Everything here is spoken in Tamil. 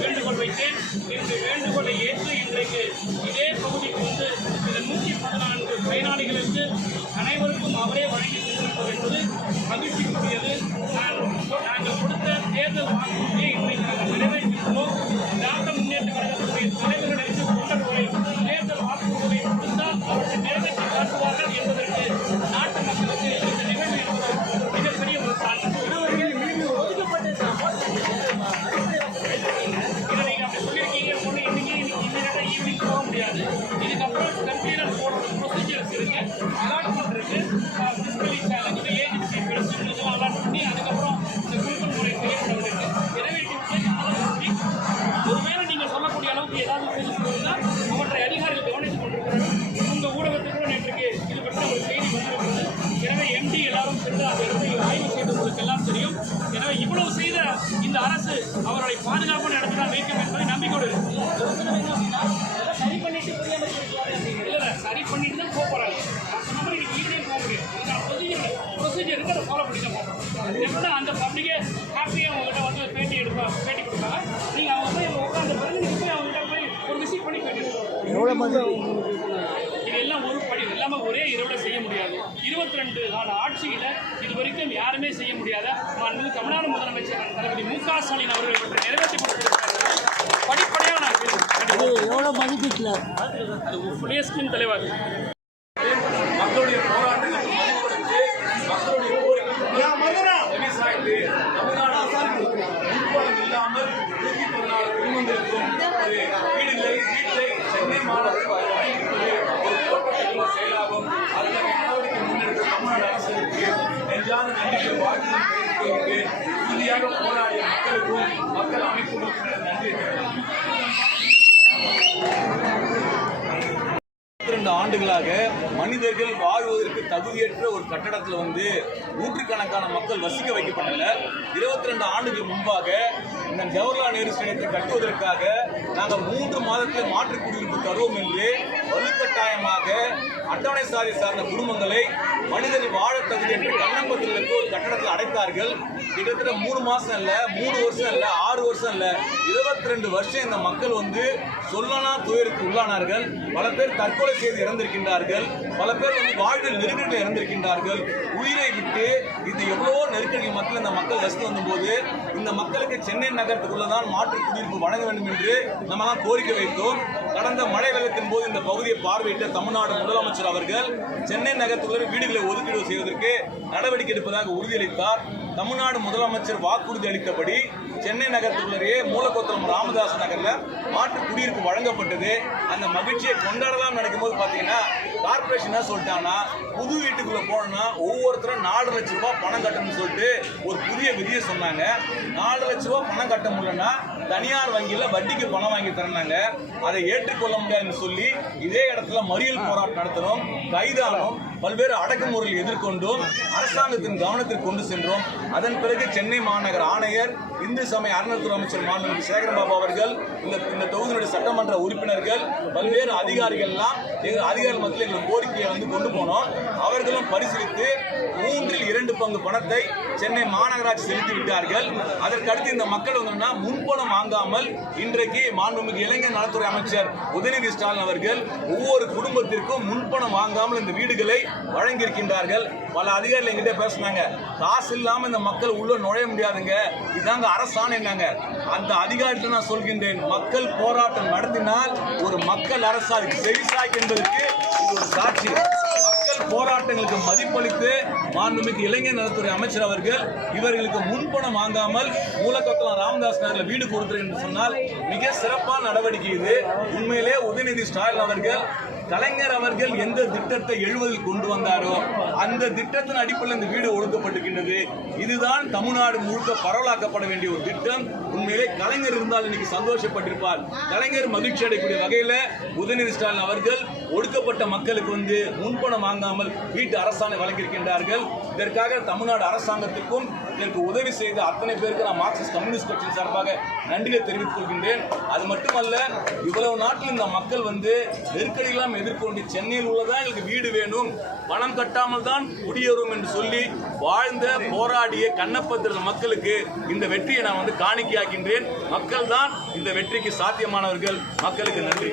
வேண்டுகோள் வைத்தேன். இந்த வேண்டுகோளை ஏற்று இன்றைக்கு இதே பகுதிக்கு வந்து 114 பயனாளிகளுக்கு அனைவருக்கும் அவரே வழங்கி கொண்டிருப்பது என்பது மகிழ்ச்சிக்குரியது. நாங்கள் கொடுத்த தேர்தல் வாக்குறுதியை இன்றைக்கு நாங்கள் நிறைவேற்றியிருக்கிறோம். திராவிட முன்னேற்ற கழகத்துடைய தலைவர்களுக்கு தொண்டர்களை தேர்தல் வாக்குறுதியை கொடுத்தால் அவர்கள் நிறைவேற்றி காட்டுவார்கள் என்பதற்கு நாட்டு மக்களுக்கு இந்த நிகழ்வு என்பது மிகப்பெரிய ஒரு சான்று. போக முடியாது. இதுக்கப்புறம் கம்பீரர் போடுற ப்ரொசீஜர்ஸ் இருக்கு, அலாட்மெண்ட் இருக்கு, பிசிக்கலி சேலஞ்ச் ஏஜென்சி இதெல்லாம் அலாட் பண்ணி அதுக்கப்புறம் இந்த குழுக்கள் முறை செய்யப்பட இருக்கு. எனவே ஒருவேளை நீங்கள் சொல்லக்கூடிய அளவுக்கு ஏதாவது செய்திருந்தால் அவற்றை அதிகாரிகள் கவனித்துக் கொண்டிருக்கிறார்கள். உங்கள் ஊடகத்திற்கு நேற்றுக்கு இது பற்றி ஒரு செய்தி வந்திருக்கிறது. எனவே எம்டி எல்லாரும் சென்று அந்த இடத்தை ஆய்வு செய்தவர்களுக்கு எல்லாம் தெரியும். எனவே இவ்வளவு செய்த இந்த அரசு அவர்களை பாதுகாப்பான இடத்தில் தான் வைக்கும் என்பதை நம்பிக்கையோடு சரி பண்ணிட்டு தான் போகிறாங்க. ஈவினிங் போக முடியும். ப்ரொசீஜர் இருக்கு, அதை ஃபாலோ பண்ணி தான் போகிறோம். எப்படின்னா அந்த பப்ளிக்கே ஹாப்பியாக அவங்ககிட்ட வந்து பேட்டி கொடுப்பாங்க. நீங்கள் அவங்க போய் உட்காந்து பிறகு நீங்கள் போய் அவங்ககிட்ட போய் ஒரு விசிட் பண்ணி பேட்டி இதெல்லாம் ஒரு படி எல்லாமே ஒரே இரவில் செய்ய முடியாது. 22 நாள் ஆட்சியில் இது வரைக்கும் யாருமே செய்ய முடியாத மாண்புமிகு தமிழ்நாடு முதலமைச்சர் தளபதி மு.க. ஸ்டாலின் அவர்கள் நிறைவேற்றி கொடுத்திருக்கிறார்கள். படிப்படியாக நான் எவ்வளோ மதிப்பீட்டில் அது புதிய ஸ்கீம் தலைவர் மக்களுடைய போராட்டங்களை மதிப்படுத்தி மக்களுடைய கோரிக்கை தமிழ்நாடு உட்படம் இல்லாமல் 114 குடும்பங்களுக்கும் வீட்டை சென்னை மாநகரில் ஒரு தோட்டத்திற்கு செயலாகும். அந்த நடவடிக்கை முன்னெடுத்த தமிழ்நாடு அரசுக்கு நெஞ்சான நன்றியை வாழ்த்து உறுதியாக போராடிய மக்களுக்கும் மக்கள் அமைப்புகளுக்கும் நன்றி. 22 ஆண்டுகளாக மனிதர்கள் வாழ்வதற்கு தகுதியற்ற ஒரு கட்டடத்தில் வந்து நூற்றுக்கணக்கான மக்கள் வசிக்க வைக்கப்பட்டனர். 22 ஆண்டுகள் முன்பாக இந்த ஜவஹர்லால் நேரு ஸ்டேடியத்தை கட்டுவதற்காக நாங்கள் 3 மாதத்தில் மாற்று குடியிருப்பு தருவோம் என்று வலுக்கட்டாயமாக அட்டவணை சாதி சார்ந்த குடும்பங்களை மனிதர்கள் வாழ தகுதியற்ற கண்ணம்பத்தில் இருக்க ஒரு கட்டடத்தில் அடைத்தார்கள். கிட்டத்தட்ட 3 மாசம் இல்ல, 3 வருஷம் இல்ல, 6 வருஷம் இல்ல, 22 வருஷம் இந்த மக்கள் வந்து சொல்லனா துயருக்கு உள்ளானார்கள். பல பேர் தற்கொலை செய்து இறந்திருக்கின்றார்கள். பல பேர் வந்து வாழ்வில் நெருக்கடியில் இறந்திருக்கின்றார்கள். உயிரை விட்டு இந்த எவ்வளவோ நெருக்கடிகள் மத்தியில் இந்த மக்கள் வசித்து வந்தபோது இந்த மக்களுக்கு சென்னை நகரத்துக்குள்ளதான் மாற்று குடியிருப்பு வழங்க வேண்டும் என்று நம்மலாம் கோரிக்கை வைத்தோம். கடந்த மழை வெள்ளத்தின் போது இந்த பகுதியை பார்வையிட்ட தமிழ்நாடு முதலமைச்சர் அவர்கள் சென்னை நகரத்துக்குள்ள வீடுகளை ஒதுக்கீடு செய்வதற்கு நடவடிக்கை எடுப்பதாக உறுதியளித்தார். தமிழ்நாடு முதலமைச்சர் வாக்குறுதி அளித்தபடி சென்னை நகரத்துக்குள்ளே மூலக்கோத்தலம் ராமதாஸ் நகர்ல மாற்று குடியிருப்பு வழங்கப்பட்டது. அந்த மகிழ்ச்சியை கொண்டாடலாம் நினைக்கும் போது பாத்தீங்கன்னா கார்பரேஷன் என்ன சொல்லிட்டாங்கன்னா புது வீட்டுக்குள்ள போனோம்னா ஒவ்வொருத்தரும் 4 லட்சம் ரூபாய் பணம் கட்டணும்னு சொல்லிட்டு ஒரு புதிய விதியை சொன்னாங்க. 4 லட்சம் ரூபாய் பணம் கட்ட முடியலன்னா தனியார் வங்கியில வட்டிக்கு பணம் வாங்கி தரனாங்க. அதை ஏற்றுக்கொள்ள முடியாதுன்னு சொல்லி இதே இடத்துல மறியல் போராட்டம் நடத்தணும், கைதானோம், பல்வேறு அடக்குமுறையில் எதிர்கொண்டும் அரசாங்கத்தின் கவனத்திற்கு கொண்டு சென்றோம். அதன் பிறகு சென்னை மாநகர ஆணையர், இந்து சமய அறநிலையத்துறை அமைச்சர் மாண்புமிகு சேகரபாபு அவர்கள், இந்த தொகுதியினுடைய சட்டமன்ற உறுப்பினர்கள், பல்வேறு அதிகாரிகள்லாம் அதிகாரிகள் மத்தியில் எங்கள் கோரிக்கையை வந்து கொண்டு போனோம். அவர்களும் பரிசீலித்து 3 2 பங்கு பணத்தை சென்னை மாநகராட்சி செலுத்தி விட்டார்கள். அதற்கடுத்து இந்த மக்கள் வந்து முன்பணம் வாங்காமல் இன்றைக்கு மாண்புமிகு இளைஞர் நலத்துறை அமைச்சர் உதயநிதி ஸ்டாலின் அவர்கள் ஒவ்வொரு குடும்பத்திற்கும் முன்பணம் வாங்காமல் இந்த வீடுகளை வழங்கியிருக்கின்றார்கள். பல அதிகாரிகள் எங்கிட்ட பேசினாங்க, காசு இல்லாம இந்த மக்கள் உள்ள நுழைய முடியாதுங்க, இதாங்க அரசாணைங்க. அந்த அதிகாரிகள் நான் சொல்கின்றேன், மக்கள் போராட்டம் நடத்தினால் ஒரு மக்கள் அரசு அதுக்கு செவிசாய்க்கு என்பதற்கு இது ஒரு சாட்சி. மக்கள் போராட்டங்களுக்கு மதிப்பளித்து மாண்புமிகு இளைஞர் நலத்துறை அமைச்சர் அவர்கள் இவர்களுக்கு முன்பணம் வாங்காமல் மூலக்கொத்தலம் ராமதாஸ் நகரில் வீடு கொடுத்துரு என்று சொன்னால் மிக சிறப்பான நடவடிக்கை இது. உண்மையிலே உதயநிதி ஸ்டாலின் அவர்கள் கலைஞர் அவர்கள் எந்த திட்டத்தை 70 கொண்டு வந்தாரோ அந்த திட்டத்தின் அடிப்படையில் இந்த வீடு ஒடுக்கப்பட்டிருக்கின்றது. இதுதான் தமிழ்நாடு முழுக்க பரவலாக்கப்பட வேண்டிய ஒரு திட்டம். உண்மையிலே கலைஞர் இருந்தால் இன்னைக்கு சந்தோஷப்பட்டிருப்பார். கலைஞர் மகிழ்ச்சி அடையக்கூடிய வகையில் உதயநிதி ஸ்டாலின் அவர்கள் ஒடுக்கப்பட்ட மக்களுக்கு வந்து முன்பணம் வாங்காமல் வீட்டு அரசாணை வழங்கியிருக்கின்றார்கள். இதற்காக தமிழ்நாடு அரசாங்கத்திற்கும் இதற்கு உதவி செய்த அத்தனை பேருக்கு நான் மார்க்சிஸ்ட் கம்யூனிஸ்ட் கட்சியின் சார்பாக நன்றியை தெரிவித்துக் கொள்கின்றேன். அது மட்டுமல்ல, இவ்வளவு நாட்டில் இந்த மக்கள் வந்து நெருக்கடியெல்லாம் எதிர்கொண்டு சென்னையில் உள்ளதான் எங்களுக்கு வீடு வேணும், பணம் கட்டாமல் தான் குடியேறும் என்று சொல்லி வாழ்ந்த போராடிய கண்ணப்பத்திர மக்களுக்கு இந்த வெற்றியை நான் வந்து காணிக்கையாக்கின்றேன். மக்கள் தான் இந்த வெற்றிக்கு சாத்தியமானவர்கள். மக்களுக்கு நன்றி.